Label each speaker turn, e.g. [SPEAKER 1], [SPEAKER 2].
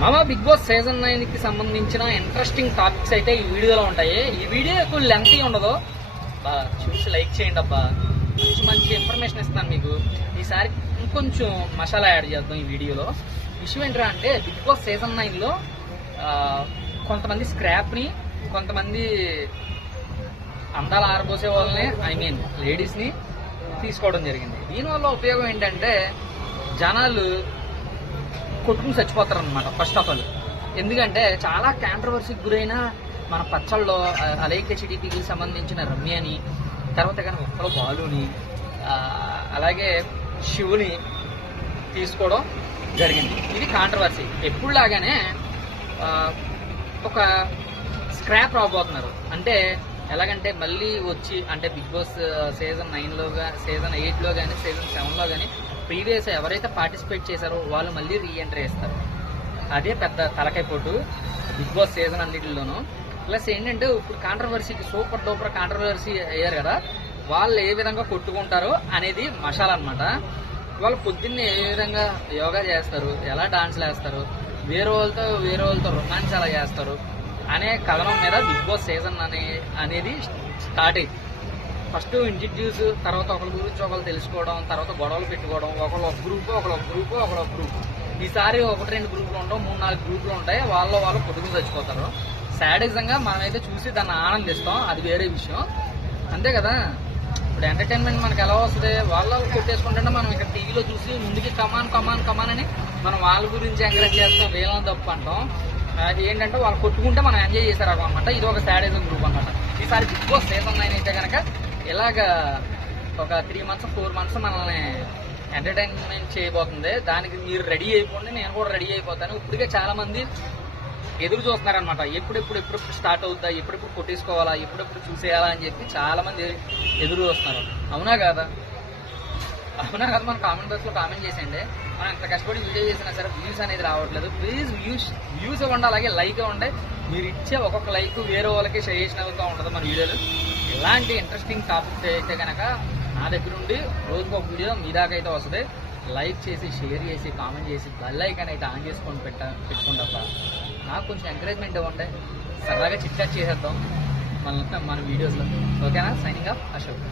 [SPEAKER 1] మామ big boss season నైన్కి సంబంధించిన ఇంట్రెస్టింగ్ టాపిక్స్ అయితే ఈ వీడియోలో ఉంటాయి. ఈ వీడియో ఎక్కువ లెంతీ ఉండదు. బా చూసి లైక్ చేయండి అబ్బా. మంచి మంచి ఇన్ఫర్మేషన్ ఇస్తాను మీకు. ఈసారి ఇంకొంచెం మసాలా యాడ్ చేద్దాం ఈ వీడియోలో. విషయం ఏంటంటే అంటే బిగ్ బాస్ సీజన్ నైన్లో కొంతమంది స్క్రాప్ని కొంతమంది అందాలు ఆరబోసే వాళ్ళని ఐ మీన్ లేడీస్ని తీసుకోవడం జరిగింది. దీనివల్ల ఉపయోగం ఏంటంటే జనాలు కొట్టుకుని చచ్చిపోతారు అనమాట ఫస్ట్ ఆఫ్ ఆల్ ఎందుకంటే చాలా కాంట్రవర్సీకి గురైన మన పచ్చళ్ళలో అ- అలైక్య సిటీకి సంబంధించిన రమ్యని తర్వాత కానీ ఒక్కలో బాలుని అలాగే శివుని తీసుకోవడం జరిగింది. ఇది కాంట్రవర్సీ ఎప్పుడులాగానే ఒక స్క్రాప్ రాబోతున్నారు. అంటే ఎలాగంటే మళ్ళీ వచ్చి అంటే బిగ్ బాస్ సీజన్ నైన్లో సీజన్ ఎయిట్లో కానీ సీజన్ సెవెన్లో కానీ ప్రీవియస్ ఎవరైతే పార్టిసిపేట్ చేశారో వాళ్ళు మళ్ళీ రీఎంట్రీ ఇస్తారు అదే పెద్ద తలకాయ పోటు బిగ్ బాస్ సీజన్ అన్నిటిలోనూ. ప్లస్ ఏంటంటే ఇప్పుడు కాంట్రవర్సీకి సూపర్ డూపర్ కాంట్రవర్సీ అయ్యారు కదా వాళ్ళు ఏ విధంగా కొట్టుకుంటారో అనేది మషాల్ అన్నమాట. వాళ్ళు పొద్దున్నే ఏ విధంగా యోగా చేస్తారు ఎలా డాన్స్లు వేస్తారు వేరే వాళ్ళతో వేరే వాళ్ళతో రొమాన్స్ ఎలా చేస్తారు అనే కథనం మీద బిగ్ బాస్ సీజన్ అనే అనేది స్టార్ట్ అయింది. ఫస్ట్ ఇంట్రడ్యూస్ తర్వాత ఒకరి గురించి ఒకరు తెలుసుకోవడం తర్వాత గొడవలు పెట్టుకోవడం ఒకళ్ళు ఒక గ్రూప్ ఒకళ్ళు ఒక గ్రూప్ ఒకళ్ళు ఒక గ్రూప్ ఈసారి ఒకటి రెండు గ్రూపులు ఉండవు మూడు నాలుగు గ్రూపులు ఉంటాయి. వాళ్ళ వాళ్ళు పొదుగు చచ్చిపోతారు. సాడిజంగా మనమైతే చూసి దాన్ని ఆనందిస్తాం. అది వేరే విషయం. అంతే కదా? ఇప్పుడు ఎంటర్టైన్మెంట్ మనకి ఎలా వస్తుంది? వాళ్ళ వాళ్ళు కొట్టేసుకుంటుంటే మనం ఇక్కడ టీవీలో చూసి ముందుకి కమాన్ కమాన్ కమాన్ అని మనం వాళ్ళ గురించి ఎంకరేజ్ చేస్తాం వీళ్ళని తప్పు అంటాం. అది ఏంటంటే వాళ్ళు కొట్టుకుంటే మనం ఎంజాయ్ చేశారు అనమాట ఇది ఒక సాడిజం గ్రూప్ అనమాట ఈసారి బిగ్ బాస్ సీజన్ నైన్ అయితే కనుక ఇలాగా ఒక త్రీ మంత్స్ ఫోర్ మంత్స్ మనల్ని ఎంటర్టైన్మెంట్ చేయబోతుంది. దానికి మీరు రెడీ అయిపోండి నేను కూడా రెడీ అయిపోతాను. ఇప్పటికే చాలా మంది ఎదురు చూస్తున్నారనమాట ఎప్పుడెప్పుడు ఎప్పుడు స్టార్ట్ అవుద్దా ఎప్పుడెప్పుడు కొట్టేసుకోవాలా ఎప్పుడెప్పుడు చూసేయాలా అని చెప్పి చాలా మంది ఎదురు చూస్తున్నారు. అవునా కాదా? అవునా కదా? మన కామెంట్ బాక్స్లో కామెంట్ చేసేయండి. మనం ఎంత కష్టపడి వీడియో చేసినా సరే వ్యూస్ అనేది రావట్లేదు. ప్లీజ్ వ్యూస్ వ్యూస్ ఇవ్వండి అలాగే లైక్ ఇవ్వండి. మీరు ఇచ్చే ఒక్కొక్క లైక్ వేరే వాళ్ళకి సజెషన్ అవుతూ ఉంటుంది మన వీడియోలు. ఇలాంటి ఇంట్రెస్టింగ్ టాపిక్స్ అయితే కనుక నా దగ్గర ఉండి రోజుకు ఒక వీడియో మీ దాకా అయితే వస్తుంది. లైక్ చేసి షేర్ చేసి కామెంట్ చేసి బెల్ ఐకాన్ అయితే ఆన్ చేసుకొని పెట్ట పెట్టుకుంటా నాకు కొంచెం ఎంకరేజ్మెంట్ ఇవ్వండి. సరదాగా చిట్ చాట్ చేసేద్దాం. మన మన వీడియోస్లో ఓకేనా సైనింగ్ అప్ అశోక్.